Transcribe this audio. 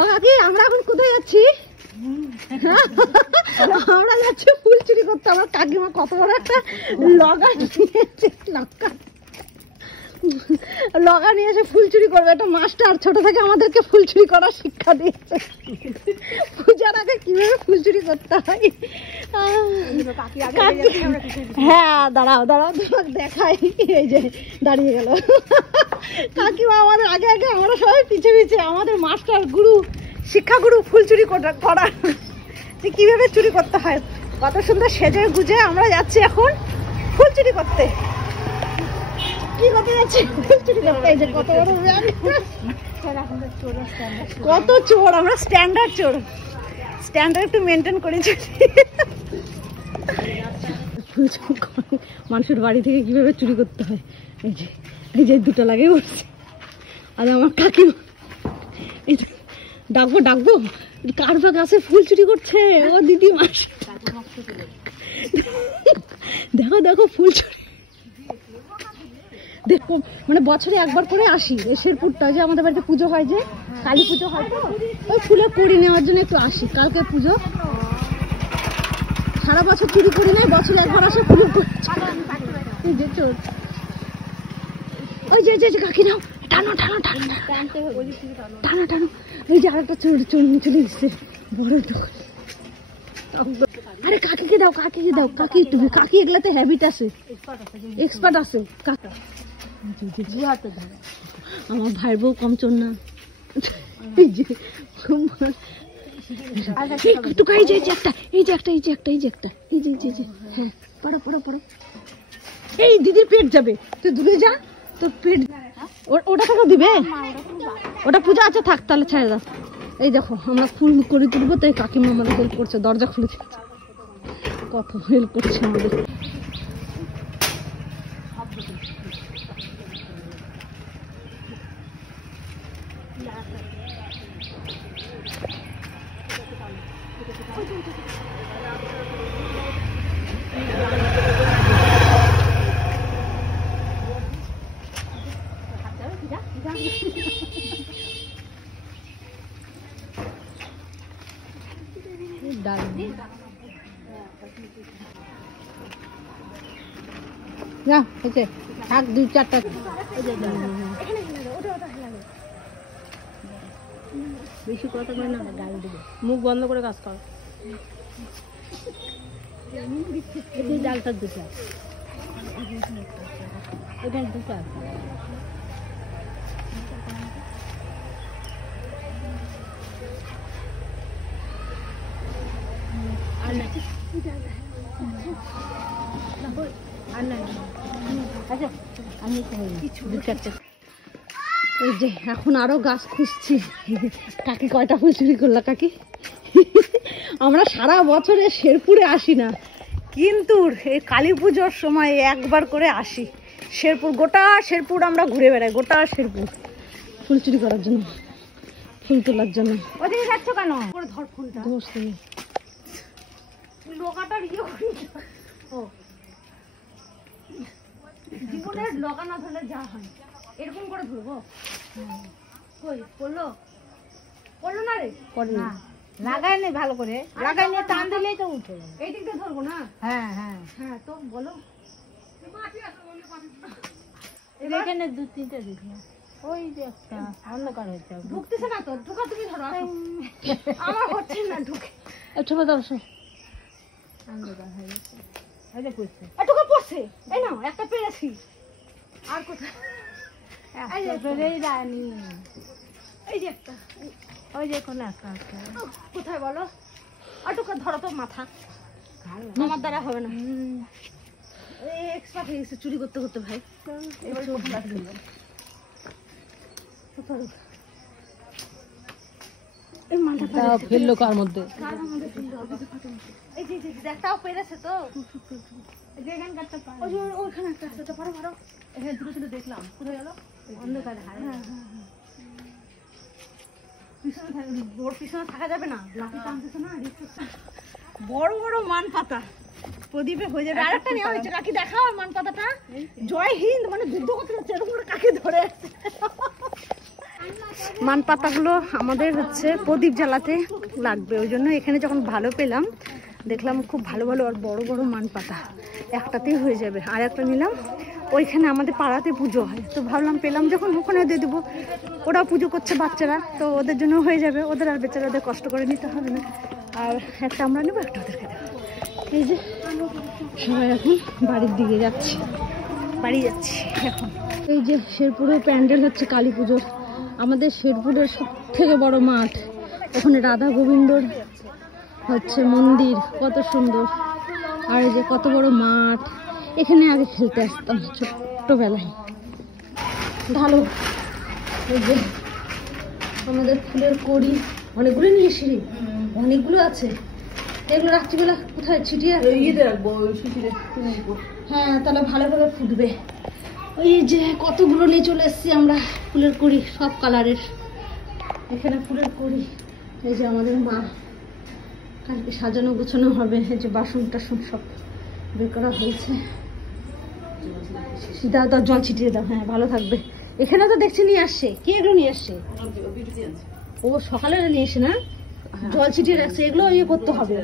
ও কাকি আমরা এখন কোথায় যাচ্ছি? আমরা যাচ্ছি ফুল চুরি করতে। আমার কাকিমা কত বড় একটা লগা নিয়েছে, লগা নিয়ে এসে ফুল চুরি করবে। একটা মাস্টার ছোট থেকে আমাদেরকে ফুল চুরি করার শিক্ষা দিয়েছে, পূজার আগে কিভাবে ফুল চুরি করতে হয়। হ্যাঁ দাঁড়াও দাঁড়াও, তোমাকে দেখাই। এই যে দাঁড়িয়ে গেল কাকিমা আমাদের আগে আগে, আমরা সবাই পিছে পিছে। আমাদের মাস্টার গুরু, শিক্ষা গুরু ফুল চুরি করা যে কিভাবে চুরি করতে হয়। কত সুন্দর সেজে গুজে আমরা যাচ্ছি এখন ফুল চুরি করতে। কি করতে যাচ্ছি? ফুল চুরি করতে। এই যে কত বড় কত চোর, আমরা স্ট্যান্ডার্ড চোর, স্ট্যান্ডার্ড একটু মেনটেন করেছি। মানুষের বাড়ি থেকে কিভাবে চুরি করতে হয়। এই যে দুটো লাগে বসছে। আর আমার কাকিমা ডাকবো ডাকবো, কারবা গাছে ফুল চুরি করছে ও দিদি মাস। দেখো দেখো ফুল চুরি। দেখো মানে বছরে একবার করে আসি এই শেরপুরটা, যে আমাদের বাড়িতে পুজো হয়, যে কালী পুজো হয়, তো ওই ফুলে করি নেওয়ার জন্য একটু আসি। কালকে পুজো, সারা বছর চুরি করি নাই, বছরে একবার আসে ফুল। এই যে চোর, ওই যে কাকি নাও, টানো টানো টানো টানো টানো। এই যে আরেকটা চোর চলে এসছে বড় দোকান। আরে কাকিকে দাও, কাকিকে দাও, কাকি তুমি, কাকি এগুলাতে হ্যাবিট আছে, এক্সপার্ট আছে কাকা। আমার ভাইয়ের বউ কম চোর না। এই যে হ্যাঁ পড়ো। এই দিদির পেট যাবে, তুই দূরে যা, তোর পেট। ওটা তোকে দিবে, ওটা পূজা আছে, থাক তাহলে ছেড়ে দাও। এই দেখো আমরা ফুল করে তুলবো, তাই কাকিমা আমাদের হেল্প করছে, দরজা খুলেছে, কত হেল্প করছে আমাদের। থাক 2-4টা। বেশি কথা করে না, গাল দেবে। মুখ বন্ধ করে কাজ কর। ডালটা দুটা, এটা দুটা। এই যে এখন আরো গাছ খুঁজছি। কাকি কয়টা ফুল চুরি করলা কাকি? আমরা সারা বছরে শেরপুরে আসি না, কিন্তু এই কালী পুজোর সময় একবার করে আসি শেরপুর। গোটা শেরপুর আমরা ঘুরে বেড়াই, গোটা শেরপুর ফুল চুরি করার জন্য, ফুল তোলার জন্য। ওদিকে যাচ্ছ কেন? ধর ফুলটা, লোকাটার ইয়ে ও জীবনের লগা না ধরলে যা হয় এরকম করে ধরবো। কই পড়লো না রে? পড়ে না, লাগাই নেই ভালো করে, লাগাই নিয়ে টান দিলেই তো উঠে যাবে। এই দিকটা ধরবো না? হ্যাঁ হ্যাঁ হ্যাঁ, তো বলো। এখানে 2-3টা দেখি, ওই যে একটা অন্ধকার হয়েছে, ঢুকতেছে না তো। ঢুকা তুমি ধরো, আমার হচ্ছে না ঢুকে। ছোট দর্শক অন্ধকার হয়ে গেছে, এই যে পড়ছে, এটুকু পড়ছে। এই নাও একটা পেরেছি। আর কোথায়? এই যে পেরেই রানি, এই যে একটা, ওই যে কোন একটা কোথায় বলো? এটুকু ধরো তো, মাথা আমার দ্বারা হবে না। এক্সপার্ট হয়ে গেছে চুরি করতে করতে ভাই। এবার ফেললো কার মধ্যে? এই যে দেখটাও পেরেছে তো, ওইখানে একটা আছে তো, পারো এখানে দুটো ছিল দেখলাম, কোথায় গেল? অন্ধকারে। পিছনে থাকা যাবে না, লাঠি টানতেছে না। বড় বড় মান পাতা প্রদীপে হয়ে যাবে। আরেকটা নেওয়া হয়েছে, কাকি দেখাও মান পাতাটা। জয় হিন্দ মানে যুদ্ধ করতে যাচ্ছে, এরকম করে কাকি ধরে মান পাতাগুলো আমাদের হচ্ছে প্রদীপ জ্বালাতে লাগবে, ওই জন্য এখানে যখন ভালো পেলাম দেখলাম খুব ভালো ভালো আর বড় বড় মান পাতা, একটাতেই হয়ে যাবে। আর একটা নিলাম, ওইখানে আমাদের পাড়াতে পুজো হয়, তো ভাবলাম পেলাম যখন ওখানে দিয়ে দেবো, ওরা পুজো করছে বাচ্চারা, তো ওদের জন্য হয়ে যাবে, ওদের আর বেচারাদের কষ্ট করে নিতে হবে না। আর একটা আমরা নেবো, একটা ওদেরকে দেবো। এই যে সবাই এখন বাড়ির দিকে যাচ্ছি, বাড়ি যাচ্ছি এখন। এই যে শেরপুরের প্যান্ডেল হচ্ছে কালী পুজোর, আমাদের শেরপুরের সব থেকে বড় মাঠ, ওখানে রাধা গোবিন্দর হচ্ছে মন্দির, কত সুন্দর। আর এই যে কত বড় মাঠ, এখানে আগে খেলতে আসতাম ছোট্টবেলায়, ভালো। এই যে আমাদের ফুলের কড়ি অনেকগুলো নিয়ে এসি, অনেকগুলো আছে। এগুলো রাত্রিবেলা কোথায় ছিটিয়ে রাখবো? হ্যাঁ, তাহলে ভালোভাবে ফুটবে। ওই যে কতগুলো নিয়ে চলে এসেছি আমরা ফুলের কড়ি, সব কালারের। এখানে ফুলের কড়ি, এই যে আমাদের মা, কালকে সাজানো গোছানো হবে। এই যে বাসন টাসন সব বের করা হয়েছে। দাও দাও, জল ছিটিয়ে দাও। হ্যাঁ, ভালো থাকবে। এখানে তো দেখছি নিয়ে আসছে, কি এগুলো নিয়ে আসছে? ও সকালে নিয়ে এসে না, জল ছিটিয়ে রাখছে, এগুলো ইয়ে করতে হবে।